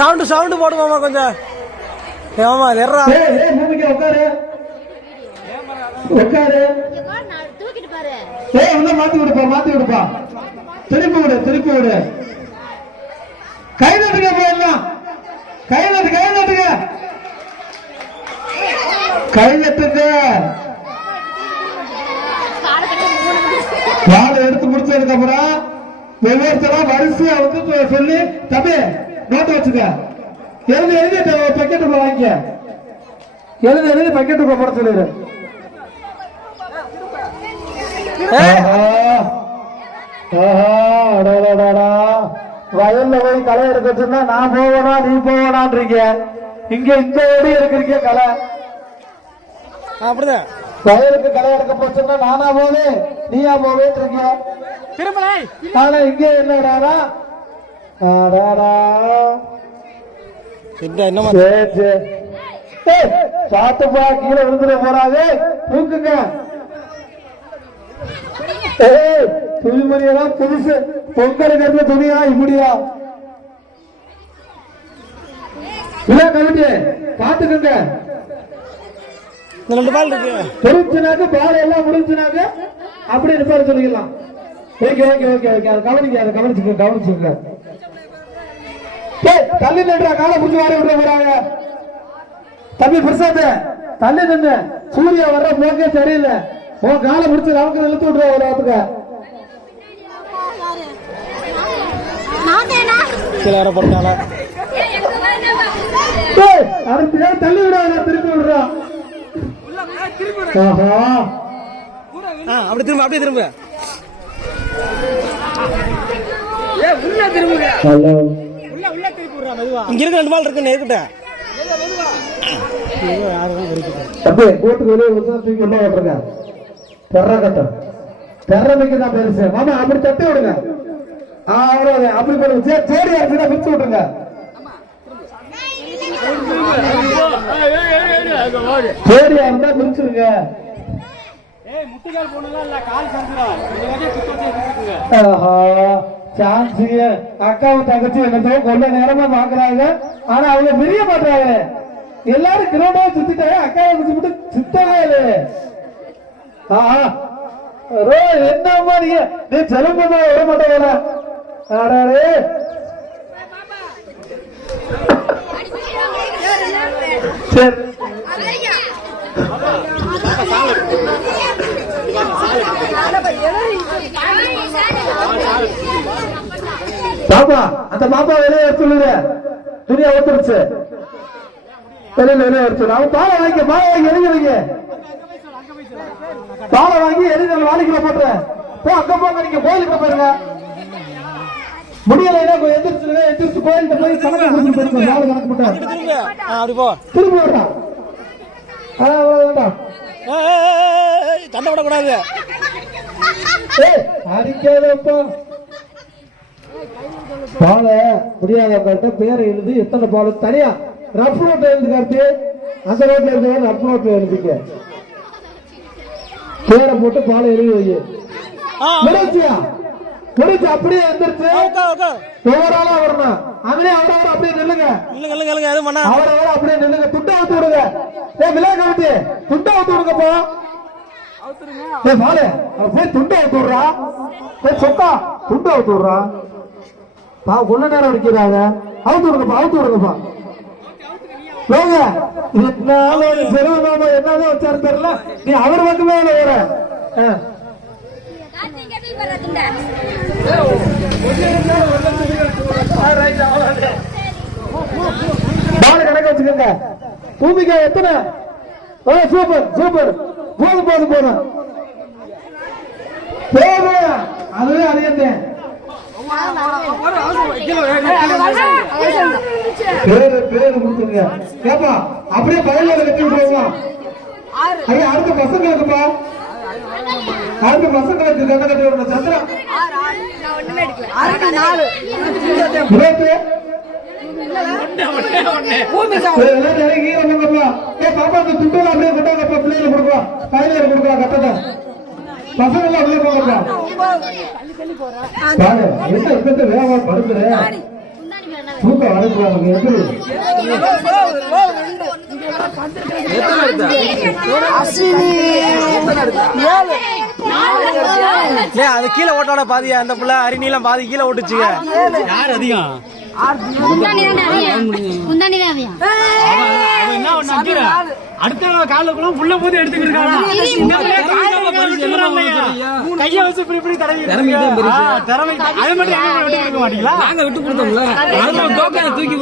Sound போடுமாமா கொஞ்சம். ஏமா வெறா பூமிக்கு உட்காரு உட்காரு. மாத்தி விடுப்பா. திருப்பி விடு. கை நட்டுங்க போயிடலாம். கை நட்டுங்க. பால் எடுத்து முடிச்சதுக்கு அப்புறம் ஒவ்வொருத்தரா வரிசையா வந்து சொல்லி தம்பி நோட்டு வச்சுக்க. எழுதி பக்கெட்டுக்குள்ள வாங்கிக்க. எழுதி பக்கெட்டுக்குள்ள போட சொல்லிடு. வயல்ல போய் களை எடுக்கச்சுன்னா நான் போவனா நீ போவனான்றீங்க. இங்க இந்த ஓடி இருக்கிறீங்க களை. அப்படிதான் வயலுக்கு களை எடுக்க போச்சுன்னா நானா போவேன் நீயா போவேன் இருக்கீங்க. ஆனா இங்க என்னடா சாத்துப்பா கீழே விழுந்துட போறாங்க. தூக்குங்க. துணிமணியெல்லாம் புதுசு. பொங்கலுக்கு துணியா இப்படியா இல்ல கவிட்டு பாத்துக்கங்க. முடிஞ்சுனாக்க பால் எல்லாம் முடிஞ்சுனாக்க அப்படி நிப்பாரு சொல்லிக்கலாம். கவனிச்சுங்க. தள்ளி நின்றா காலை புடிச்சு வாரி விட போறாங்க. தம்பி பிரசாத் தள்ளி நின்று சூர்யா வர்ற போக்கே சரியில்லை. காலை முடிச்சு நமக்கு இழுத்து விட்டுருவா ஒரு ஆத்துக்க. தள்ளி விடாத திருப்பி விடுறான். அப்படி திரும்ப இங்க இருக்க 2 மால் இருக்கு. கூட்டுக்கு வெளியே தூக்கி உள்ள ஓட்டுருங்க. பெறமைக்கு தான் பெருசு. மாமா அப்படி தட்டி விடுங்க. அப்படி பண்ணுங்க. ஜோடியா இருக்குன்னா பிரிச்சு விட்டுருங்க. ஜோடியா இருந்தா பிரிச்சுருங்க. அக்காவும் தங்கச்சி என்னதோ கொள்ள நேரமா பாக்குறாங்க. ஆனா அவங்க பிரிய மாட்டாங்க. எல்லாரும் கிரௌண்டா சுத்திட்டாங்க. அக்காவை குடிச்சுட்டு சுத்தவே இல்லை. என்னம்மா நீ செலவு விட மாட்டேங்க. சரி பாப்பா அந்த பாப்பா வெளியே எடுத்துள்ளது. துணியா ஊத்துருச்சு. வெளியே எடுத்து அவன் பாலை வாங்கி எழுதிங்க. பாலை வாங்கி எழுதி வாலிக்குள்ள போட்டுறேன். அங்க போங்க. நீங்க கோயிலுக்கு போயிருங்க. முடியல எந்திரிச்சு கோயிலுக்கு போய் கணக்கு கணக்கு போட்டேன். திரும்பி விடுறான். சண்டை விடக்கூடாது. அடிக்காதப்பா. பால முடியாத பேரை எழுதி எத்தனை பால் தனியா ரஃப் நோட்ல எழுதி கார்த்தி. அந்த ரோட்ல இருந்த ரஃப் நோட்ல எழுதிக்க. பேரை போட்டு பாலை எழுதி வை. முடிச்சு அப்படியே எந்திரிச்சு ஒவ்வொரு வரணும். அதுலயே அவரவர் அப்படியே நில்லுங்க. அவரவர் அப்படியே நில்லுங்க. துண்டை ஊத்து விடுங்க. விழா கமிட்டி துண்டை ஊத்து விடுங்கப்பா. பாலு போய் துண்டை ஊத்து விடுறா. சொக்கா துண்டை ஊத்து விடுறா. கொள்ள நேரம் அடிக்கிறாங்க. அவுத்து விடுங்கப்பா. செலவு நாம என்னதான் வச்சாரு தெரியல. நீ அவர் மட்டுமே வர பால் கணக்கு வச்சுக்கோங்க. பூமிக்கா எத்தனை? சூப்பர் போதும். அதுவே அதிகத்தேன். பேரு கொடுத்துருங்க. கேப்பா அப்படியே பயில வெட்டி விடுவோம். அடுத்த பசங்களுக்குப்பா. அடுத்த பசங்களுக்கு கண்ண கட்டி விடணும். சந்திரா பாப்பா துட்டு அப்படியே கொண்டாங்கப்பா. பிள்ளைகளுக்கு கொடுக்கலாம். கையில கொடுக்கலாம். கட்டத்தை பசங்க எல்லாம் அப்படியே போங்கப்பா. வேகமா படுத்துறேன். தூக்கம் அடைக்கிறாங்க எப்படி அது கீழே ஓட்டோட பாதியா அந்த புள்ள அரிநீளம் பாதி கீழே ஓட்டுச்சுங்க. யார் அதிகம்? அடுத்த காலுக்குள்ள புள்ள போது எடுத்துக்கிட்டு கைய வச்சு இப்படி தடவி திறமை அது மட்டும் விட்டு கொடுக்க மாட்டீங்களா? நாங்க விட்டு கொடுத்தோம்ல தூக்கி